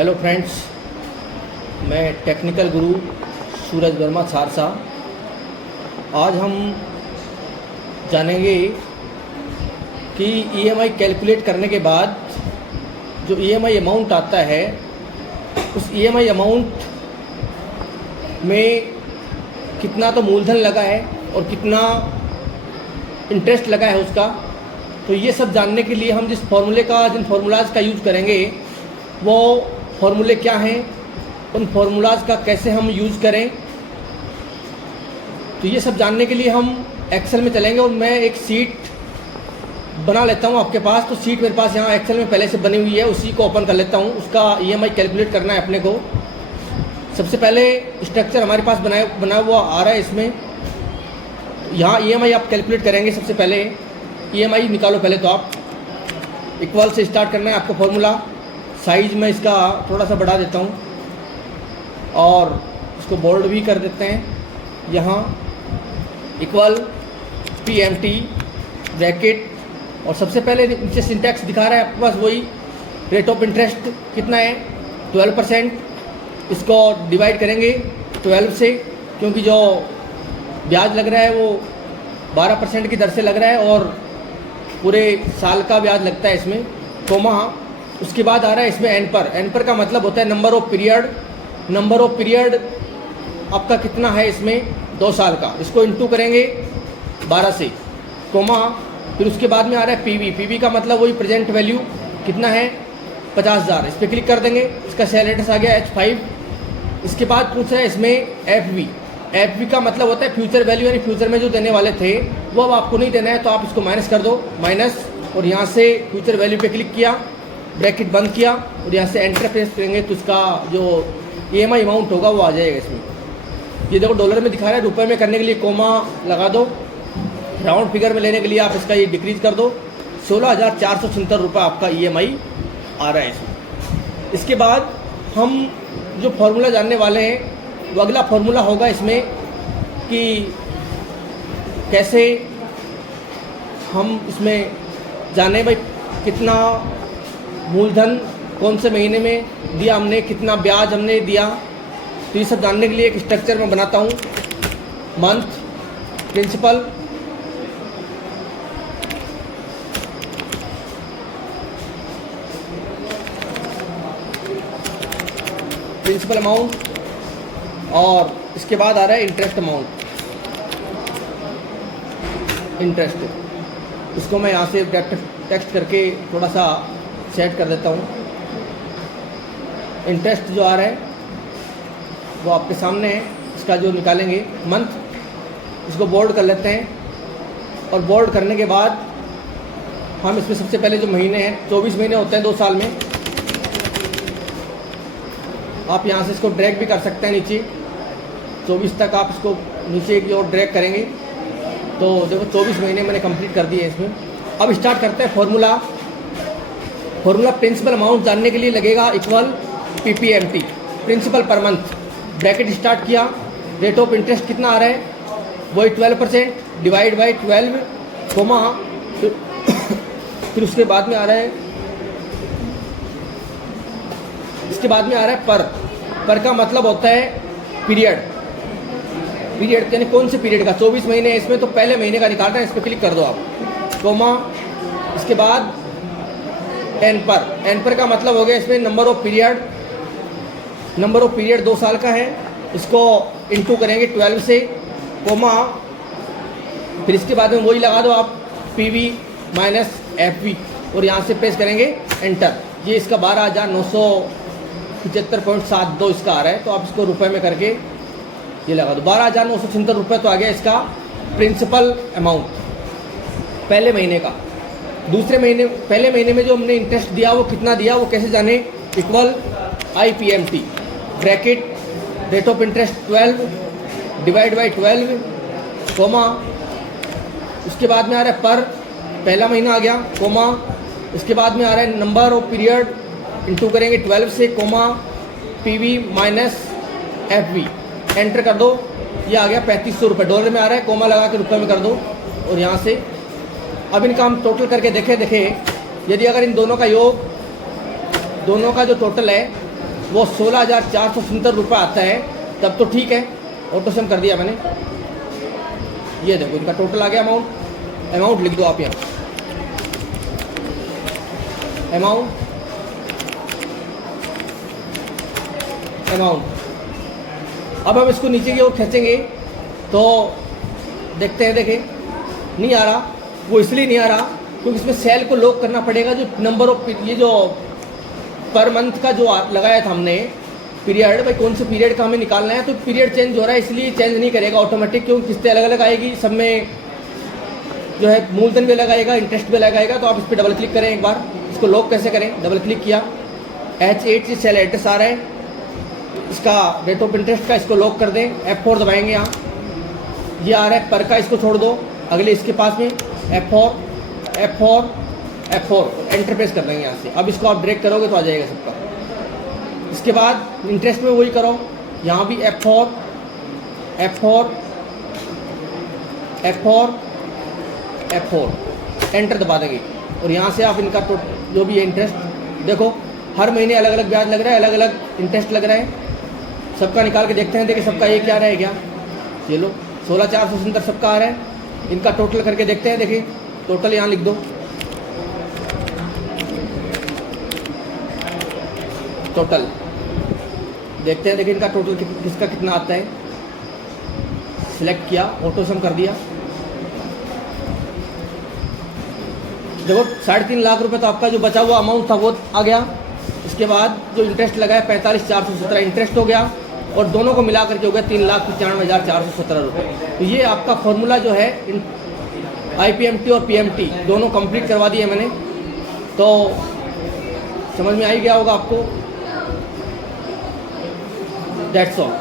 Hello friends, मैं technical गुरु सूरज वर्मा सारसा। आज हम जानेंगे कि ईएमआई कैलकुलेट करने के बाद जो ईएमआई अमाउंट आता है, उस ईएमआई अमाउंट में कितना तो मूलधन लगा है और कितना इंटरेस्ट लगा है उसका। तो ये सब जानने के लिए हम जिन फार्मूलाज का यूज़ करेंगे वो फार्मूले क्या हैं, उन फार्मूलाज का कैसे हम यूज़ करें। तो ये सब जानने के लिए हम एक्सेल में चलेंगे और मैं एक शीट बना लेता हूँ आपके पास। तो शीट मेरे पास यहाँ एक्सेल में पहले से बनी हुई है, उसी को ओपन कर लेता हूँ। उसका ईएमआई कैलकुलेट करना है अपने को। सबसे पहले स्ट्रक्चर हमारे पास बना हुआ आ रहा है। इसमें यहाँ ईएमआई आप कैलकुलेट करेंगे। सबसे पहले ईएमआई निकालो। पहले तो आप इक्वल से स्टार्ट करना है आपको फार्मूला। साइज़ में इसका थोड़ा सा बढ़ा देता हूँ और इसको बोल्ड भी कर देते हैं। यहाँ इक्वल PMT ब्रैकेट, और सबसे पहले नीचे सिंटैक्स दिखा रहा है आपके पास वही। रेट ऑफ इंटरेस्ट कितना है? 12%। इसको डिवाइड करेंगे 12 से, क्योंकि जो ब्याज लग रहा है वो 12% की दर से लग रहा है और पूरे साल का ब्याज लगता है इसमें। कोमा, उसके बाद आ रहा है इसमें एन पर का मतलब होता है number of period. Number of period आपका कितना है इसमें? 2 साल का। इसको इंटू करेंगे 12 से, कोमा। फिर उसके बाद में आ रहा है पीवी का मतलब वही प्रेजेंट वैल्यू कितना है? 50,000। इस पर क्लिक कर देंगे। इसका सेल एड्रेस आ गया H5। इसके बाद पूछ रहा है इसमें एफ का मतलब होता है फ्यूचर वैल्यू, यानी फ्यूचर में जो देने वाले थे वो अब आपको नहीं देना है, तो आप इसको माइनस कर दो, माइनस। और यहाँ से फ्यूचर वैल्यू पे क्लिक किया, ब्रैकेट बंद किया और यहाँ से एंटर प्रेस करेंगे तो इसका जो ईएमआई अमाउंट होगा वो आ जाएगा इसमें। ये देखो डॉलर में दिखा रहा है। रुपए में करने के लिए कोमा लगा दो। राउंड फिगर में लेने के लिए आप इसका ये डिक्रीज कर दो। 16,476 रुपये आपका ईएमआई आ रहा है इसमें। इसके बाद हम जो फार्मूला जानने वाले हैं वो अगला फार्मूला होगा इसमें कि कैसे हम इसमें जाने भाई कितना मूलधन कौन से महीने में दिया हमने, कितना ब्याज हमने दिया। तो ये सब जानने के लिए एक स्ट्रक्चर मैं बनाता हूँ। मंथ, प्रिंसिपल, अमाउंट, और इसके बाद आ रहा है इंटरेस्ट अमाउंट। इंटरेस्ट इसको मैं यहाँ से टेक्स्ट करके थोड़ा सा सेट कर देता हूँ। इंटरेस्ट जो आ रहा है वो आपके सामने है। इसका जो निकालेंगे मंथ, इसको बोल्ड कर लेते हैं। और बोल्ड करने के बाद हम इसमें सबसे पहले जो महीने हैं, 24 महीने होते हैं 2 साल में। आप यहाँ से इसको ड्रैग भी कर सकते हैं नीचे। 24 तक आप इसको नीचे की ओर ड्रैग करेंगे तो देखो 24 महीने मैंने कंप्लीट कर दिए इसमें। अब स्टार्ट करते हैं फार्मूला। प्रिंसिपल अमाउंट जानने के लिए लगेगा equal PPMT, principal per month. Bracket start किया। रेट ऑफ इंटरेस्ट कितना आ रहा है? वही 12%, डिवाइड बाई 12, कोमा। फिर उसके बाद में आ रहा है, इसके बाद में आ रहा है पर का मतलब होता है पीरियड यानी कौन से पीरियड का। 24 महीने इसमें, तो पहले महीने का निकालना है। इस पर क्लिक कर दो आप, कोमा। इसके बाद एन पर का मतलब हो गया इसमें नंबर ऑफ पीरियड 2 साल का है। इसको इंटू करेंगे 12 से, कोमा। फिर इसके बाद में वही लगा दो आप, PV माइनस FV, और यहाँ से प्रेस करेंगे एंटर। ये इसका 12,975.72 इसका आ रहा है। तो आप इसको रुपए में करके ये लगा दो। 12,976 रुपये तो आ गया इसका प्रिंसिपल अमाउंट पहले महीने का। पहले महीने में जो हमने इंटरेस्ट दिया वो कितना दिया, वो कैसे जाने? Equal IPMT bracket, rate of interest 12 divide by 12, comma. उसके बाद में आ रहा है पर, पहला महीना आ गया, कोमा। इसके बाद में आ रहा है नंबर ऑफ पीरियड, इंटू करेंगे 12 से, comma, PV minus FV, enter कर दो। ये आ गया 3500 रुपये। डॉलर में आ रहा है, कोमा लगा के रुपये में कर दो। और यहाँ से अब इनका हम टोटल करके देखें। यदि अगर इन दोनों का योग, दोनों का जो टोटल है वो 16,470 रुपये आता है, तब तो ठीक है, ऑटो सम कर दिया मैंने। ये देखो इनका टोटल आ गया अमाउंट। अमाउंट लिख दो आप यहाँ, अमाउंट अमाउंट। अब हम इसको नीचे की ओर खींचेंगे तो देखते हैं, देखें नहीं आ रहा। वो इसलिए नहीं आ रहा क्योंकि इसमें सेल को लॉक करना पड़ेगा। जो नंबर ऑफ ये जो पर मंथ का जो लगाया था हमने पीरियड, भाई कौन से पीरियड का हमें निकालना है, तो पीरियड चेंज हो रहा है इसलिए चेंज नहीं करेगा ऑटोमेटिक, क्योंकि किस्तें अलग अलग आएगी, सब में जो है मूलधन भी अलग आएगा, इंटरेस्ट भी अलग आएगा। तो आप इस पर डबल क्लिक करें एक बार। इसको लॉक कैसे करें, डबल क्लिक किया, H8 से सेल एड्रेस आ रहा है, इसका रेट ऑफ इंटरेस्ट का इसको लॉक कर दें, F4 दबाएंगे यहाँ, ये आ रहा है पर का, इसको छोड़ दो। अगले इसके पास में F4 F4 F4 enter press कर देंगे यहाँ से। अब इसको आप ड्रैग करोगे तो आ जाएगा सबका। इसके बाद इंटरेस्ट में वही करो, यहाँ भी F4 F4 F4 F4 enter दबा देंगे। और यहाँ से आप इनका जो भी है इंटरेस्ट देखो, हर महीने अलग अलग ब्याज लग रहा है, अलग अलग इंटरेस्ट लग रहा है। सबका निकाल के देखते हैं, देखिए सबका ये क्या रह गया, ये लो 16,470 सबका आ रहा है। इनका टोटल करके देखते हैं, देखिए टोटल यहाँ लिख दो, टोटल देखते हैं, देखिए इनका टोटल किसका कितना आता है। सिलेक्ट किया, ऑटो सम कर दिया, देखो 3.5 लाख रुपए तो आपका जो बचा हुआ अमाउंट था वो आ गया। इसके बाद जो इंटरेस्ट लगा है 45,417 इंटरेस्ट हो गया, और दोनों को मिला करके हो गया 3,95,417 रुपये। तो ये आपका फॉर्मूला जो है IPMT और PMT दोनों कंप्लीट करवा दिए मैंने, तो समझ में आ ही गया होगा आपको। That's all.